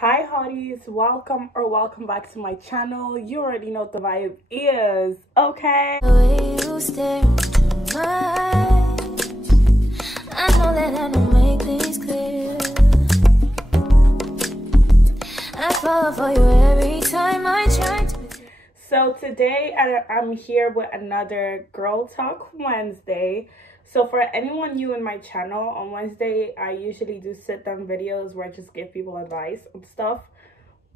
Hi hotties, welcome back to my channel. You already know what the vibe is, okay? The way you stare into my eyes, I know that I don't make things clear. I fall for you every time I try to. So today I'm here with another Girl Talk Wednesday. So for anyone new in my channel, on Wednesday I usually do sit down videos where I just give people advice and stuff.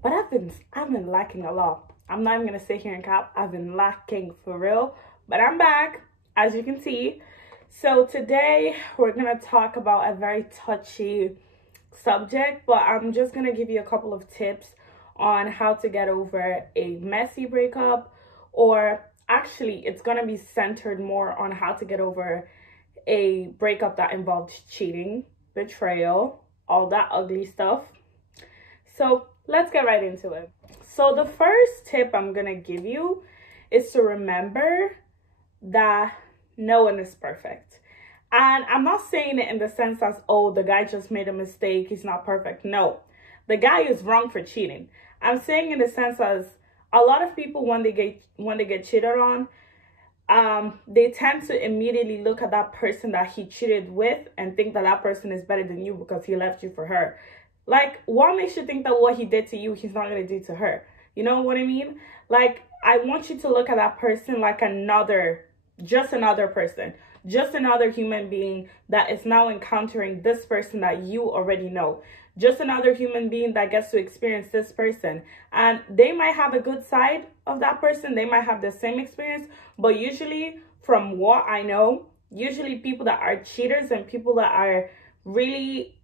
But I've been lacking a lot. I'm not even gonna sit here and cap. I've been lacking for real. But I'm back, as you can see. So today we're gonna talk about a very touchy subject, but I'm just gonna give you a couple of tips on how to get over a messy breakup, or actually it's gonna be centered more on how to get over a breakup that involved cheating, betrayal, all that ugly stuff. So let's get right into it. So the first tip I'm gonna give you is to remember that no one is perfect. And I'm not saying it in the sense as, oh, the guy just made a mistake, he's not perfect. No, the guy is wrong for cheating. I'm saying in the sense as a lot of people, when they get cheated on, they tend to immediately look at that person that he cheated with and think that that person is better than you because he left you for her. Like, what makes you think that what he did to you, he's not going to do to her? You know what I mean? Like, I want you to look at that person like just another person, just another human being that is now encountering this person that you already know. Just another human being that gets to experience this person. And they might have a good side of that person. They might have the same experience. But usually, from what I know, usually people that are cheaters and people that are really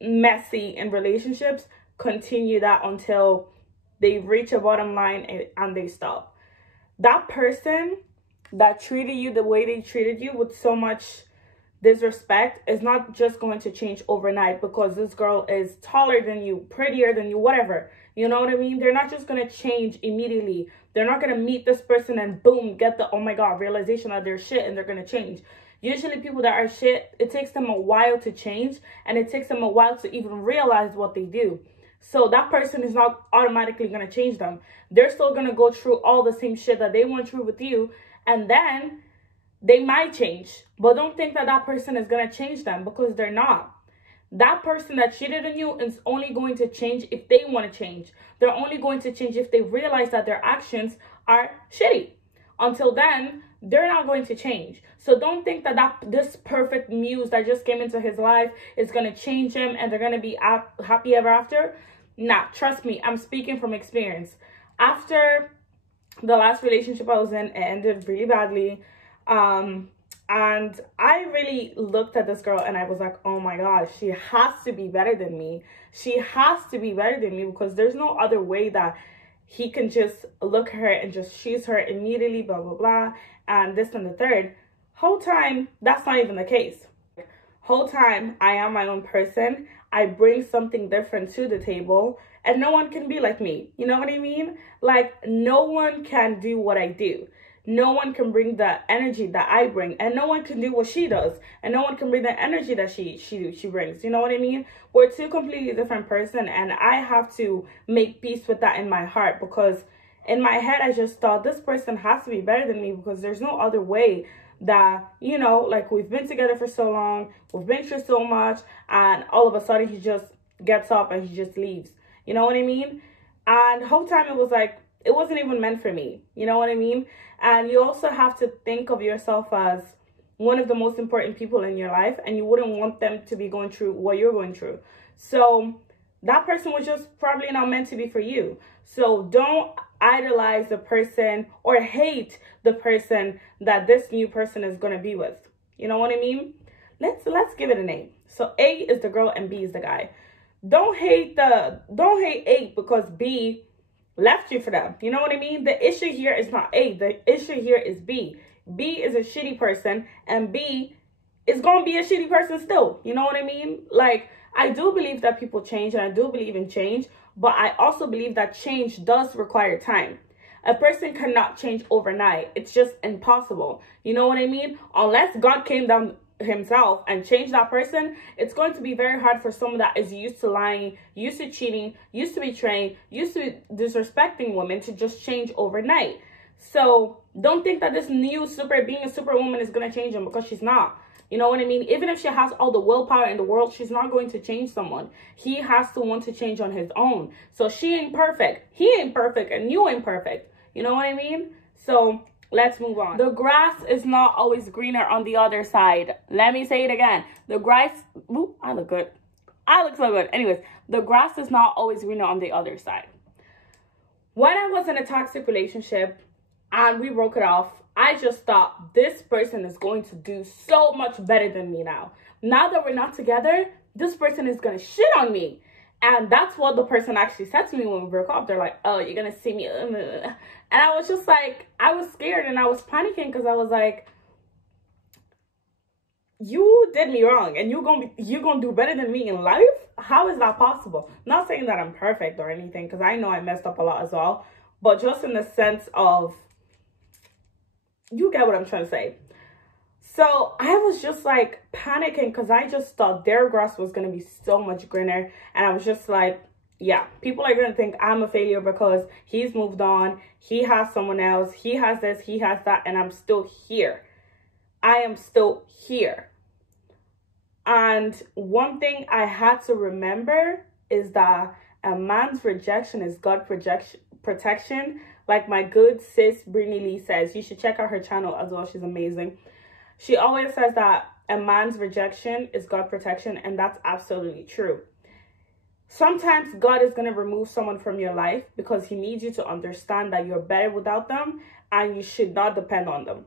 messy in relationships continue that until they reach a bottom line and they stop. That person that treated you the way they treated you with so much disrespect is not just going to change overnight because this girl is taller than you, prettier than you, whatever. You know what I mean? They're not just going to change immediately. They're not going to meet this person and boom, get the, oh my God, realization that they're shit and they're going to change. Usually people that are shit, it takes them a while to change and it takes them a while to even realize what they do. So that person is not automatically going to change them. They're still going to go through all the same shit that they went through with you, and then they might change. But don't think that that person is going to change them, because they're not. That person that cheated on you is only going to change if they want to change. They're only going to change if they realize that their actions are shitty. Until then, they're not going to change. So don't think that this perfect muse that just came into his life is going to change him and they're going to be happy ever after. Nah, trust me, I'm speaking from experience. After the last relationship I was in, it ended really badly. And I really looked at this girl and I was like, oh my God, she has to be better than me. She has to be better than me, because there's no other way that he can just look at her and just choose her immediately, blah, blah, blah, and this and the third. Whole time, that's not even the case. Whole time, I am my own person. I bring something different to the table, and no one can be like me. You know what I mean? Like, no one can do what I do. No one can bring the energy that I bring, and no one can do what she does, and no one can bring the energy that she brings. You know what I mean? We're two completely different person, and I have to make peace with that in my heart, because in my head I just thought this person has to be better than me, because there's no other way that, you know, like, we've been together for so long, we've been through so much, and all of a sudden he just gets up and he just leaves. You know what I mean? And the whole time it was like, it wasn't even meant for me. You know what I mean? And you also have to think of yourself as one of the most important people in your life, and you wouldn't want them to be going through what you're going through. So that person was just probably not meant to be for you. So don't idolize the person or hate the person that this new person is going to be with. You know what I mean? Let's give it a name. So A is the girl and B is the guy. Don't hate A because B left you for them. You know what I mean? The issue here is not A. The issue here is B. B is a shitty person, and B is going to be a shitty person still. You know what I mean? Like, I do believe that people change, and I do believe in change, but I also believe that change does require time. A person cannot change overnight. It's just impossible. You know what I mean? Unless God came down himself and change that person, it's going to be very hard for someone that is used to lying, used to cheating, used to betraying, used to disrespecting women to just change overnight. So don't think that this new being a superwoman is going to change him, because she's not. You know what I mean? Even if she has all the willpower in the world, she's not going to change someone. He has to want to change on his own. So she ain't perfect. He ain't perfect, and you ain't perfect. You know what I mean? So let's move on. The grass is not always greener on the other side. Let me say it again. The grass, ooh, I look good. I look so good. Anyways, the grass is not always greener on the other side. When I was in a toxic relationship and we broke it off, I just thought, this person is going to do so much better than me now. Now that we're not together, this person is going to shit on me. And that's what the person actually said to me when we broke up. They're like, oh, you're going to see me. And I was just like, I was scared and I was panicking, because I was like, you did me wrong and you're gonna do better than me in life? How is that possible? Not saying that I'm perfect or anything, because I know I messed up a lot as well. But just in the sense of, you get what I'm trying to say. So I was just like panicking, because I just thought their grass was going to be so much greener. And I was just like, yeah, people are going to think I'm a failure because he's moved on. He has someone else. He has this, he has that. And I'm still here. I am still here. And one thing I had to remember is that a man's rejection is God's protection. Like my good sis Brittany Lee says, you should check out her channel as well. She's amazing. She always says that a man's rejection is God's protection, and that's absolutely true. Sometimes God is going to remove someone from your life because he needs you to understand that you're better without them and you should not depend on them.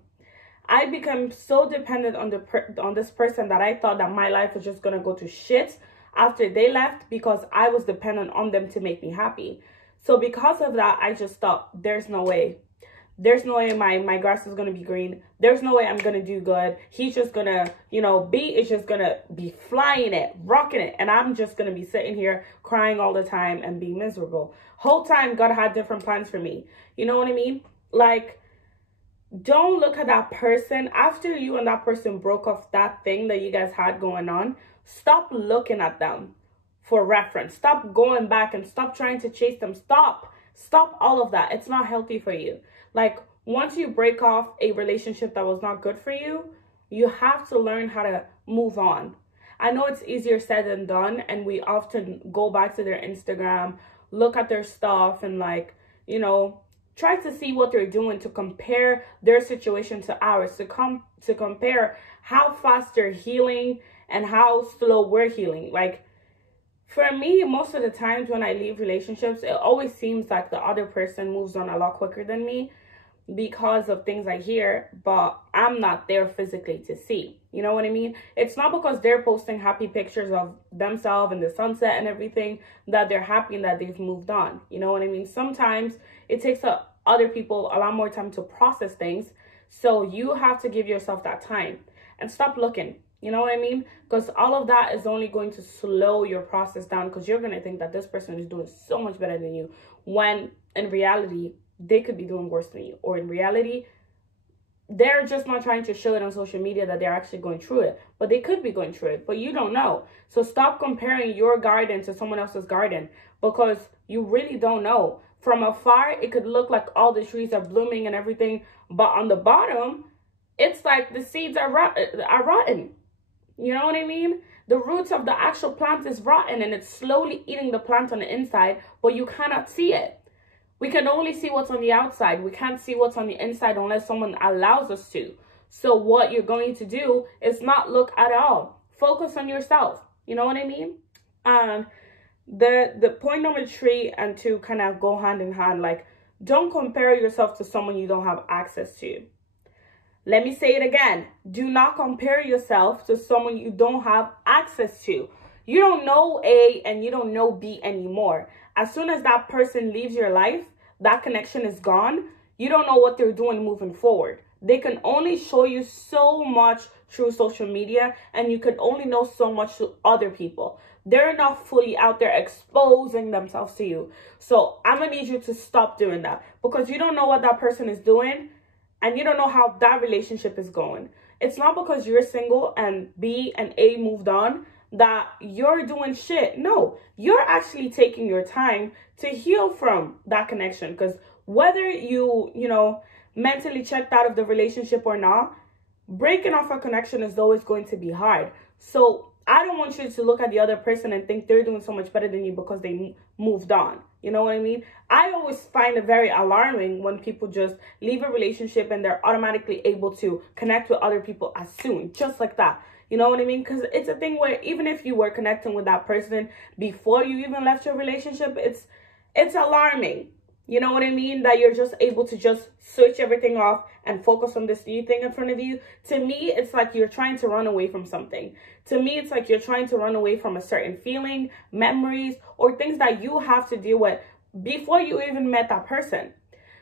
I became so dependent on this person that I thought that my life was just going to go to shit after they left, because I was dependent on them to make me happy. So because of that, I just thought, there's no way. There's no way my grass is going to be green. There's no way I'm going to do good. He's just going to, B is just going to be flying it, rocking it. And I'm just going to be sitting here crying all the time and being miserable. Whole time, God had different plans for me. You know what I mean? Like, don't look at that person. After you and that person broke off that thing that you guys had going on, stop looking at them for reference. Stop going back and stop trying to chase them. Stop all of that. It's not healthy for you. Like, once you break off a relationship that was not good for you, you have to learn how to move on. I know it's easier said than done, and we often go back to their Instagram, look at their stuff, and try to see what they're doing, to compare their situation to ours, to compare how fast they're healing and how slow we're healing. Like, for me, most of the times when I leave relationships, it always seems like the other person moves on a lot quicker than me because of things I hear, but I'm not there physically to see. You know what I mean? It's not because they're posting happy pictures of themselves and the sunset and everything that they're happy and that they've moved on. You know what I mean? Sometimes it takes other people a lot more time to process things. So you have to give yourself that time and stop looking. You know what I mean? Because all of that is only going to slow your process down, because you're going to think that this person is doing so much better than you, when in reality, they could be doing worse than you. Or in reality, they're just not trying to show it on social media that they're actually going through it. But they could be going through it, but you don't know. So stop comparing your garden to someone else's garden, because you really don't know. From afar, it could look like all the trees are blooming and everything, but on the bottom, it's like the seeds are rotten. You know what I mean? The roots of the actual plant is rotten and it's slowly eating the plant on the inside, but you cannot see it. We can only see what's on the outside. We can't see what's on the inside unless someone allows us to. So what you're going to do is not look at all. Focus on yourself. You know what I mean? The point number 3 and 2 kind of go hand in hand. Like, don't compare yourself to someone you don't have access to. Let me say it again. Do not compare yourself to someone you don't have access to. You don't know A and you don't know B anymore. As soon as that person leaves your life, that connection is gone. You don't know what they're doing moving forward. They can only show you so much through social media, and you can only know so much to other people. They're not fully out there exposing themselves to you. So I'm going to need you to stop doing that, because you don't know what that person is doing. And you don't know how that relationship is going. It's not because you're single and B and A moved on that you're doing shit. No, you're actually taking your time to heal from that connection. Because whether you know, mentally checked out of the relationship or not, breaking off a connection is always going to be hard. So I don't want you to look at the other person and think they're doing so much better than you because they moved on. You know what I mean? I always find it very alarming when people just leave a relationship and they're automatically able to connect with other people as soon, just like that. You know what I mean? Because it's a thing where even if you were connecting with that person before you even left your relationship, it's alarming. You know what I mean? That you're just able to just switch everything off and focus on this new thing in front of you. To me, it's like you're trying to run away from something. To me, it's like you're trying to run away from a certain feeling, memories, or things that you have to deal with before you even met that person.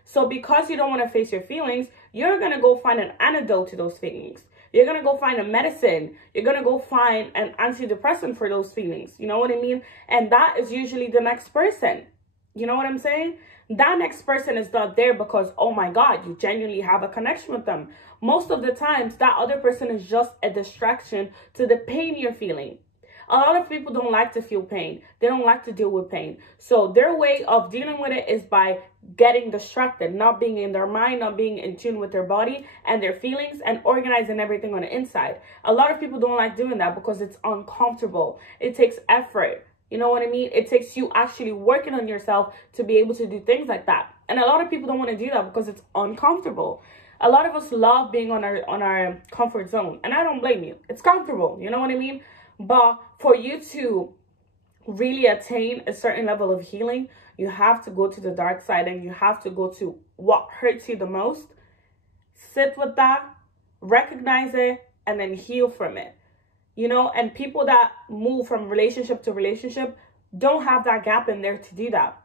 So because you don't want to face your feelings, you're going to go find an antidote to those feelings. You're going to go find a medicine. You're going to go find an antidepressant for those feelings. You know what I mean? And that is usually the next person. You know what I'm saying? That next person is not there because, oh my God, you genuinely have a connection with them. Most of the times, that other person is just a distraction to the pain you're feeling. A lot of people don't like to feel pain. They don't like to deal with pain. So their way of dealing with it is by getting distracted, not being in their mind, not being in tune with their body and their feelings, and organizing everything on the inside. A lot of people don't like doing that because it's uncomfortable. It takes effort. You know what I mean? It takes you actually working on yourself to be able to do things like that. And a lot of people don't want to do that because it's uncomfortable. A lot of us love being on our comfort zone. And I don't blame you. It's comfortable. You know what I mean? But for you to really attain a certain level of healing, you have to go to the dark side and you have to go to what hurts you the most. Sit with that, recognize it, and then heal from it. You know, and people that move from relationship to relationship don't have that gap in there to do that.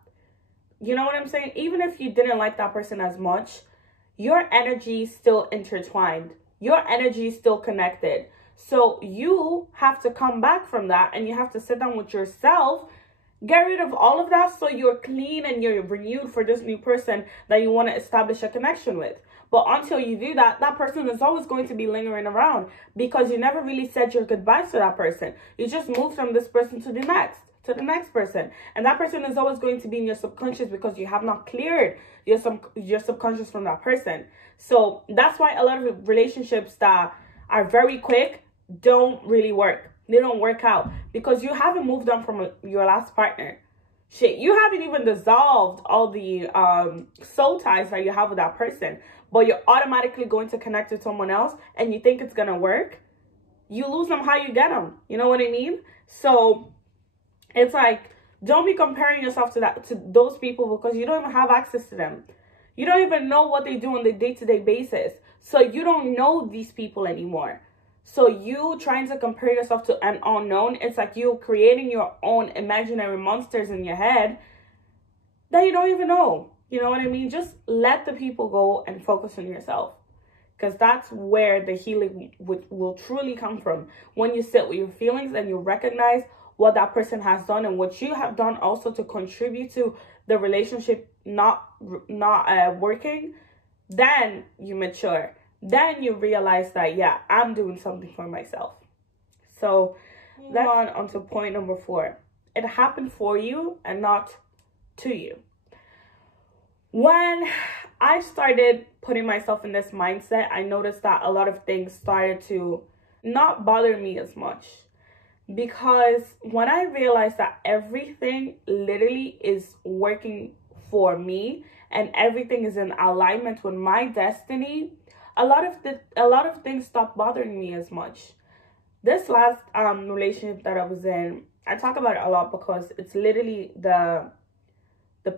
You know what I'm saying? Even if you didn't like that person as much, your energy is still intertwined. Your energy is still connected. So you have to come back from that and you have to sit down with yourself, get rid of all of that so you're clean and you're renewed for this new person that you want to establish a connection with. But until you do that, that person is always going to be lingering around because you never really said your goodbyes to that person. You just moved from this person to the next person. And that person is always going to be in your subconscious because you have not cleared your subconscious from that person. So that's why a lot of relationships that are very quick don't really work. They don't work out because you haven't moved on from your last partner. Shit, you haven't even dissolved all the soul ties that you have with that person, but you're automatically going to connect with someone else and you think it's going to work. You lose them how you get them. You know what I mean? So it's like, don't be comparing yourself to those people because you don't even have access to them. You don't even know what they do on the day-to-day basis. So you don't know these people anymore. So you trying to compare yourself to an unknown, it's like you creating your own imaginary monsters in your head that you don't even know. You know what I mean? Just let the people go and focus on yourself. Because that's where the healing will truly come from. When you sit with your feelings and you recognize what that person has done and what you have done also to contribute to the relationship not working, then you mature. Then you realize that, yeah, I'm doing something for myself. So let's go on to point number 4. It happened for you and not to you. When I started putting myself in this mindset, I noticed that a lot of things started to not bother me as much. Because when I realized that everything literally is working for me and everything is in alignment with my destiny, a lot of things stopped bothering me as much. This last relationship that I was in, I talk about it a lot because it's literally the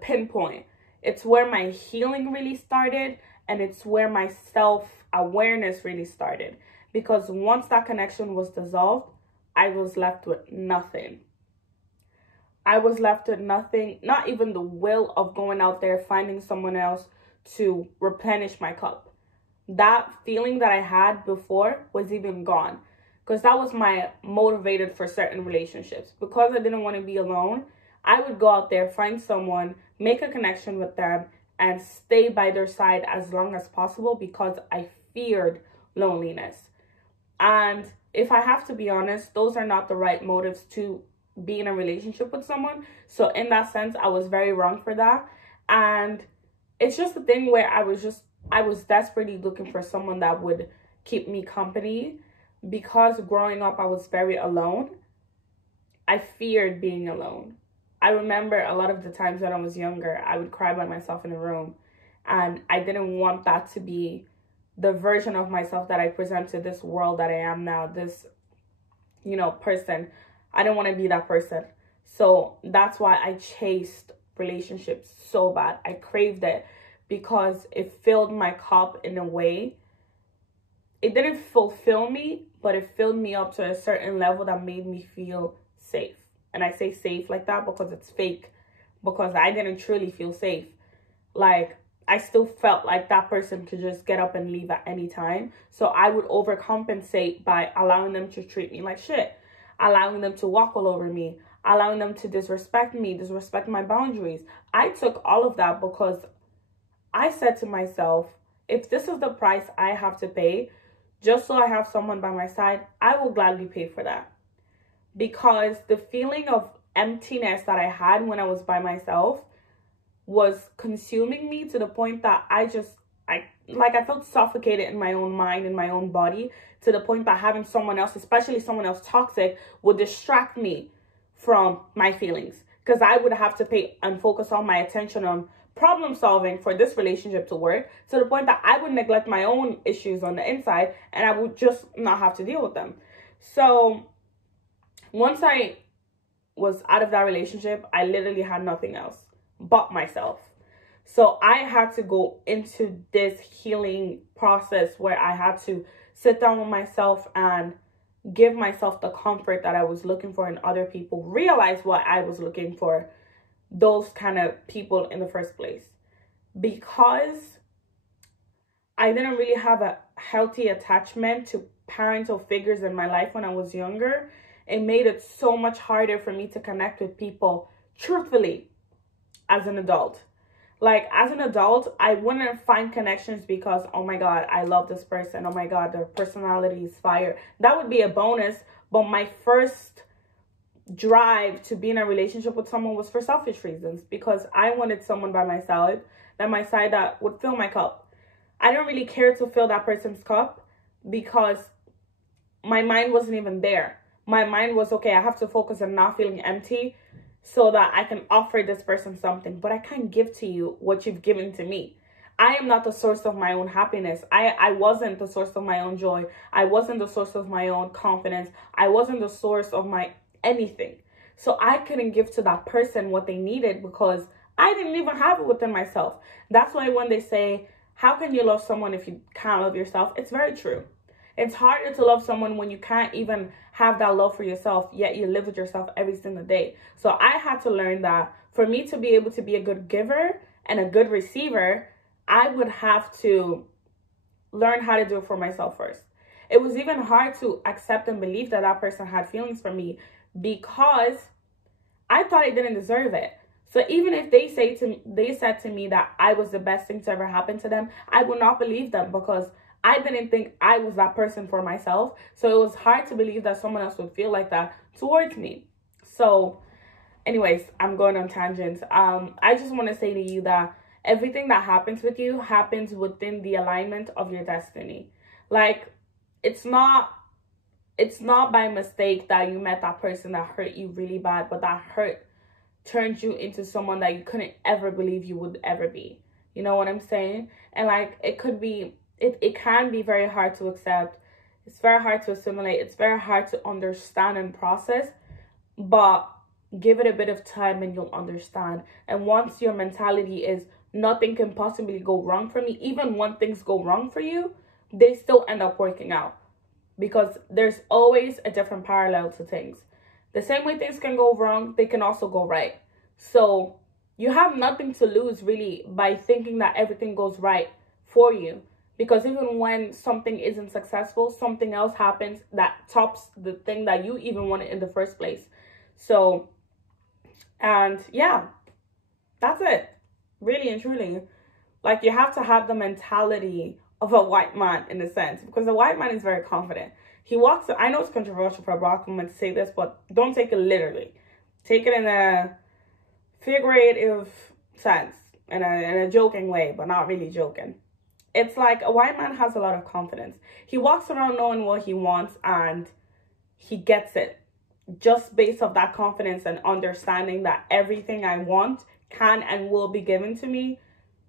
pinpoint. It's where my healing really started, and it's where my self-awareness really started. Because once that connection was dissolved, I was left with nothing. I was left with nothing, not even the will of going out there, finding someone else to replenish my cup. That feeling that I had before was even gone. Because that was my motivated for certain relationships. Because I didn't want to be alone, I would go out there, find someone, make a connection with them, and stay by their side as long as possible because I feared loneliness. And if I have to be honest, those are not the right motives to be in a relationship with someone. So in that sense, I was very wrong for that. And it's just a thing where I was desperately looking for someone that would keep me company, because growing up I was very alone. I feared being alone. I remember a lot of the times when I was younger, I would cry by myself in a room, and I didn't want that to be the version of myself that I present to this world that I am now, this, person. I didn't want to be that person. So that's why I chased relationships so bad. I craved it because it filled my cup in a way. It didn't fulfill me, but it filled me up to a certain level that made me feel safe. And I say safe like that because it's fake, because I didn't truly feel safe. Like, I still felt like that person could just get up and leave at any time. So I would overcompensate by allowing them to treat me like shit, allowing them to walk all over me, allowing them to disrespect me, disrespect my boundaries. I took all of that because I said to myself, if this is the price I have to pay just so I have someone by my side, I will gladly pay for that. Because the feeling of emptiness that I had when I was by myself was consuming me to the point that I felt suffocated in my own mind, in my own body, to the point that having someone else, especially someone else toxic, would distract me from my feelings, because I would have to pay and focus all my attention on problem solving for this relationship to work, to the point that I would neglect my own issues on the inside and I would just not have to deal with them. So once I was out of that relationship, I literally had nothing else but myself. So I had to go into this healing process where I had to sit down with myself and give myself the comfort that I was looking for in other people, realize what I was looking for those kind of people in the first place. Because I didn't really have a healthy attachment to parental figures in my life when I was younger, it made it so much harder for me to connect with people truthfully as an adult. Like, as an adult, I wouldn't find connections because, oh my God, I love this person. Oh my God, their personality is fire. That would be a bonus. But my first drive to be in a relationship with someone was for selfish reasons, because I wanted someone by my side, that would fill my cup. I don't really care to fill that person's cup because my mind wasn't even there. My mind was, okay, I have to focus on not feeling empty so that I can offer this person something, but I can't give to you what you've given to me. I am not the source of my own happiness. I wasn't the source of my own joy. I wasn't the source of my own confidence. I wasn't the source of my anything. So I couldn't give to that person what they needed because I didn't even have it within myself. That's why when they say, how can you love someone if you can't love yourself? It's very true. It's harder to love someone when you can't even have that love for yourself, yet you live with yourself every single day. So I had to learn that for me to be able to be a good giver and a good receiver, I would have to learn how to do it for myself first. It was even hard to accept and believe that that person had feelings for me because I thought I didn't deserve it. So even if they said to me that I was the best thing to ever happen to them, I would not believe them because I didn't think I was that person for myself. So it was hard to believe that someone else would feel like that towards me. So anyways, I'm going on tangents. I just want to say to you that everything that happens with you happens within the alignment of your destiny. Like, it's not by mistake that you met that person that hurt you really bad, but that hurt turned you into someone that you couldn't ever believe you would ever be. You know what I'm saying? And like, it can be very hard to accept. It's very hard to assimilate. It's very hard to understand and process, but give it a bit of time and you'll understand. And once your mentality is nothing can possibly go wrong for me, even when things go wrong for you, they still end up working out, because there's always a different parallel to things. The same way things can go wrong, they can also go right. So you have nothing to lose really by thinking that everything goes right for you, because even when something isn't successful, something else happens that tops the thing that you even wanted in the first place. So, and yeah, that's it. Really and truly. Like, you have to have the mentality of a white man in a sense, because a white man is very confident. He walks, I know it's controversial for a black woman to say this, but don't take it literally. Take it in a figurative sense, in a joking way, but not really joking. It's like a white man has a lot of confidence. He walks around knowing what he wants and he gets it. Just based off that confidence and understanding that everything I want can and will be given to me.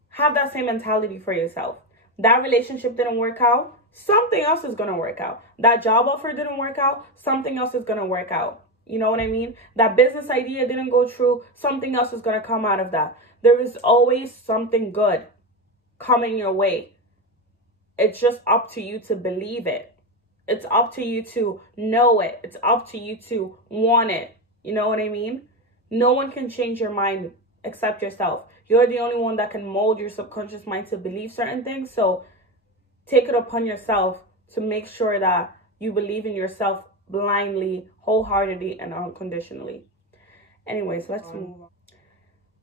Have that same mentality for yourself. That relationship didn't work out, something else is going to work out. That job offer didn't work out, something else is going to work out. You know what I mean? That business idea didn't go through, something else is going to come out of that. There is always something good coming your way. It's just up to you to believe it. It's up to you to know it. It's up to you to want it. You know what I mean? No one can change your mind except yourself. You're the only one that can mold your subconscious mind to believe certain things. So take it upon yourself to make sure that you believe in yourself blindly, wholeheartedly, and unconditionally. Anyways, let's move on.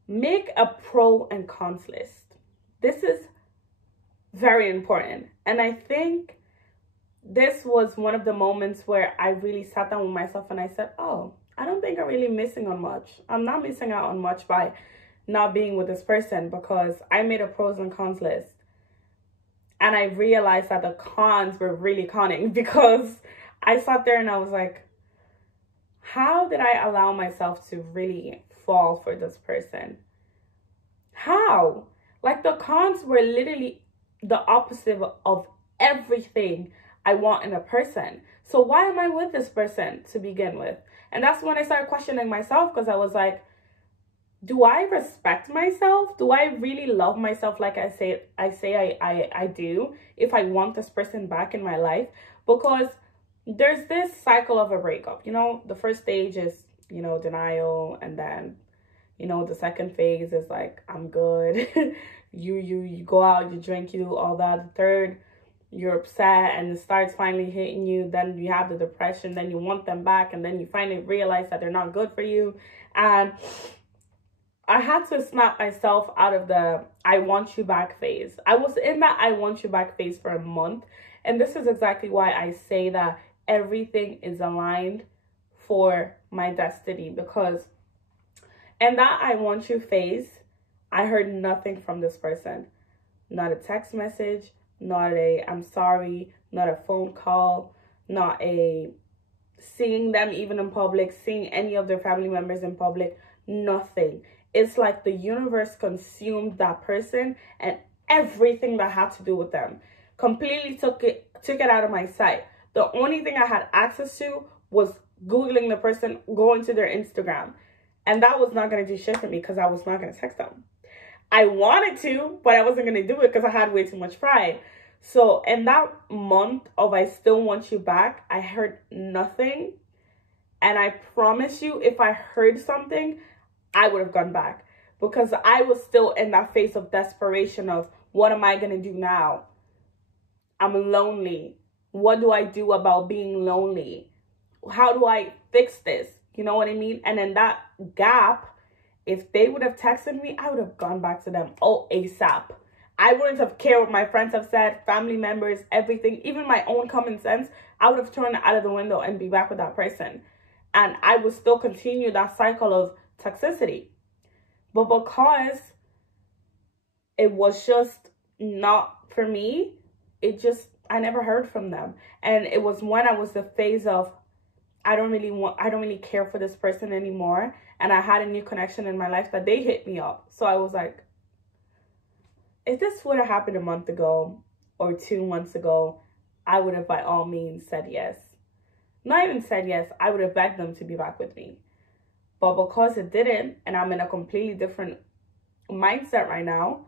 Make a pro and cons list. This is very important. And I think this was one of the moments where I really sat down with myself and I said, oh, I don't think I'm really missing on much. I'm not missing out on much by not being with this person, because I made a pros and cons list. And I realized that the cons were really conning, because I sat there and I was like, how did I allow myself to really fall for this person? How? Like, the cons were literally the opposite of everything I want in a person. So why am I with this person to begin with? And that's when I started questioning myself, because I was like, do I respect myself? Do I really love myself like I do if I want this person back in my life? Because there's this cycle of a breakup. You know, the first stage is, you know, denial, and then, you know, the second phase is like, I'm good. you go out, you drink, you do all that. The third, you're upset and it starts finally hitting you. Then you have the depression, then you want them back, and then you finally realize that they're not good for you. And I had to snap myself out of the I want you back phase. I was in that I want you back phase for a month. And this is exactly why I say that everything is aligned for my destiny, because in that I want you phase, I heard nothing from this person. Not a text message, not a I'm sorry, not a phone call, not a seeing them even in public, seeing any of their family members in public, nothing. It's like the universe consumed that person and everything that had to do with them. Completely took it out of my sight. The only thing I had access to was Googling the person, going to their Instagram. And that was not going to do shit for me, because I was not going to text them. I wanted to, but I wasn't going to do it because I had way too much pride. So in that month of I still want you back, I heard nothing. And I promise you, if I heard something, I would have gone back, because I was still in that phase of desperation of, what am I going to do now? I'm lonely. What do I do about being lonely? How do I fix this? You know what I mean? And in that gap, if they would have texted me, I would have gone back to them ASAP. I wouldn't have cared what my friends have said, family members, everything, even my own common sense. I would have thrown it out of the window and be back with that person. And I would still continue that cycle of toxicity. But because it was just not for me, I never heard from them. And it was when I was the phase of, I don't really care for this person anymore, and I had a new connection in my life, that they hit me up. So I was like, if this would have happened a month ago or 2 months ago, I would have by all means said yes. Not even said yes, I would have begged them to be back with me. But because it didn't, and I'm in a completely different mindset right now,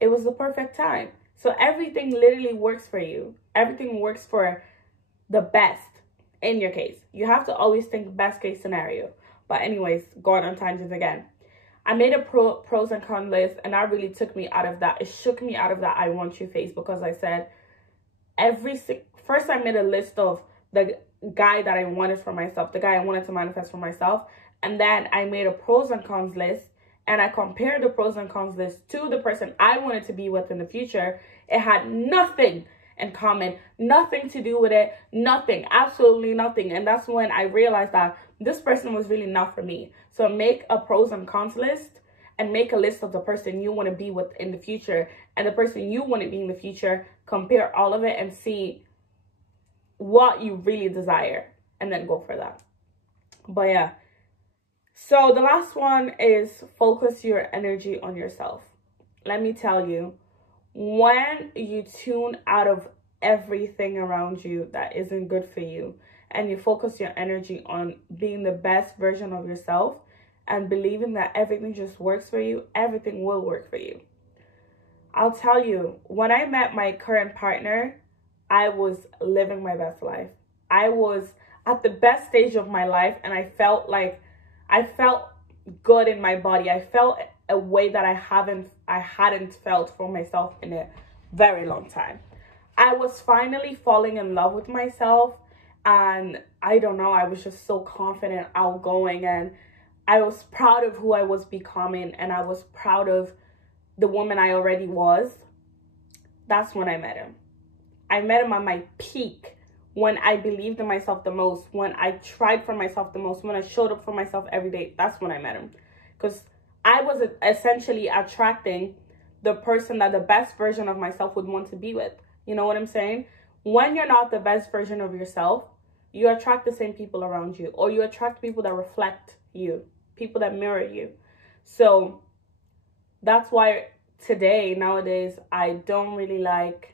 it was the perfect time. So everything literally works for you. Everything works for the best in your case. You have to always think best case scenario. But anyways, going on tangents again. I made a pros and cons list, and that really took me out of that. It shook me out of that I want you phase, because I said, first I made a list of the guy that I wanted for myself, the guy I wanted to manifest for myself. And then I made a pros and cons list, and I compared the pros and cons list to the person I wanted to be with in the future. It had nothing in common. Nothing to do with it. Nothing. Absolutely nothing. And that's when I realized that this person was really not for me. So make a pros and cons list and make a list of the person you want to be with in the future and the person you want to be in the future. Compare all of it and see what you really desire and then go for that. But yeah. So the last one is focus your energy on yourself. Let me tell you, when you tune out of everything around you that isn't good for you and you focus your energy on being the best version of yourself and believing that everything just works for you, everything will work for you. I'll tell you, when I met my current partner, I was living my best life. I was at the best stage of my life, and I felt good in my body. I felt a way that I hadn't felt for myself in a very long time. I was finally falling in love with myself, and I don't know, I was just so confident, outgoing, and I was proud of who I was becoming, and I was proud of the woman I already was. That's when I met him. I met him at my peak, when I believed in myself the most, when I tried for myself the most, when I showed up for myself every day. That's when I met him. Because I was essentially attracting the person that the best version of myself would want to be with. You know what I'm saying? When you're not the best version of yourself, you attract the same people around you, or you attract people that reflect you, people that mirror you. So that's why nowadays, I don't really like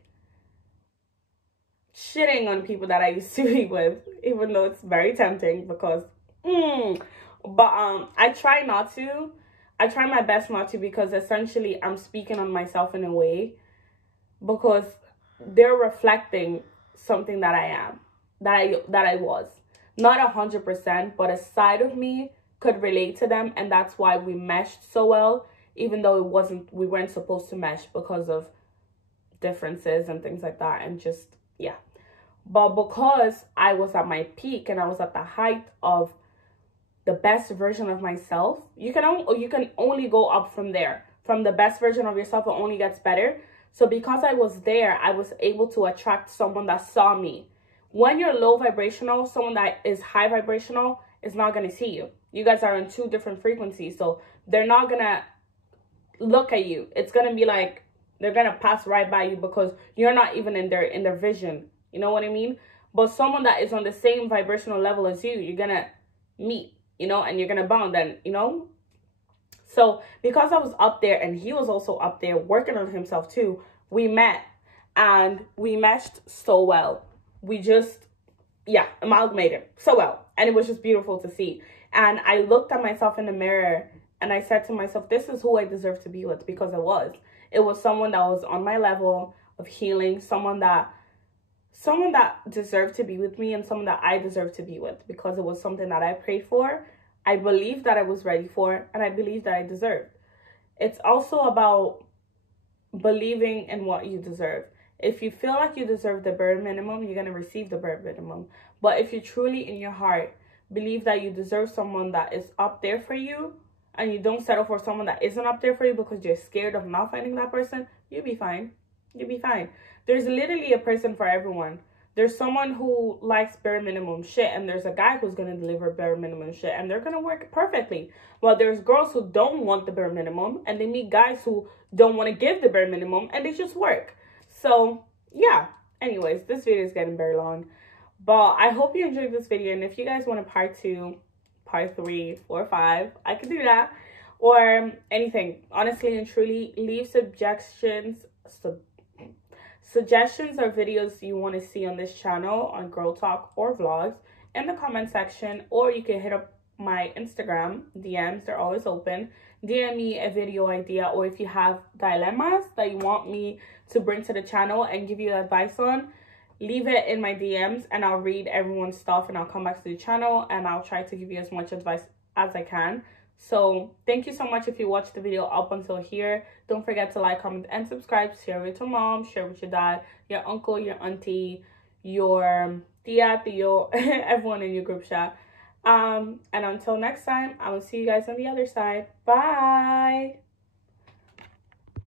shitting on people that I used to be with, even though it's very tempting because, I try not to. I try my best not to, because essentially I'm speaking on myself in a way, because they're reflecting something that I am, that I was. Not 100%, but a side of me could relate to them, and that's why we meshed so well, even though we weren't supposed to mesh because of differences and things like that, and just, yeah. But because I was at my peak and I was at the height of the best version of myself, you can only go up from there. From the best version of yourself, it only gets better. So because I was there, I was able to attract someone that saw me. When you're low vibrational, someone that is high vibrational is not going to see you. You guys are in two different frequencies, so they're not going to look at you. It's going to be like they're going to pass right by you because you're not even in their vision. You know what I mean? But someone that is on the same vibrational level as you, you're going to meet, you know, and you're going to bond, and, you know. So because I was up there and he was also up there working on himself too, we met and we meshed so well. We just, yeah, amalgamated so well. And it was just beautiful to see. And I looked at myself in the mirror and I said to myself, this is who I deserve to be with, because it was. It was someone that was on my level of healing, someone that deserved to be with me, and someone that I deserved to be with, because it was something that I prayed for, I believed that I was ready for, and I believed that I deserved. It's also about believing in what you deserve. If you feel like you deserve the bare minimum, you're going to receive the bare minimum. But if you truly in your heart believe that you deserve someone that is up there for you, and you don't settle for someone that isn't up there for you because you're scared of not finding that person, you'll be fine. You'll be fine. There's literally a person for everyone. There's someone who likes bare minimum shit, and there's a guy who's going to deliver bare minimum shit, and they're going to work perfectly. Well, there's girls who don't want the bare minimum, and they meet guys who don't want to give the bare minimum, and they just work. So, yeah. Anyways, this video is getting very long. But I hope you enjoyed this video, and if you guys want a part 2, part 3, 4, 5, I can do that. Or anything. Honestly and truly, leave suggestions or videos you want to see on this channel, on Girl Talk or vlogs, in the comment section, or you can hit up my Instagram DMs. They're always open. DM me a video idea, or if you have dilemmas that you want me to bring to the channel and give you advice on, leave it in my DMs and I'll read everyone's stuff, and I'll come back to the channel and I'll try to give you as much advice as I can. So thank you so much if you watched the video up until here. Don't forget to like, comment, and subscribe. Share with your mom, share with your dad, your uncle, your auntie, your tia, tío, everyone in your group chat. And until next time, I will see you guys on the other side. Bye.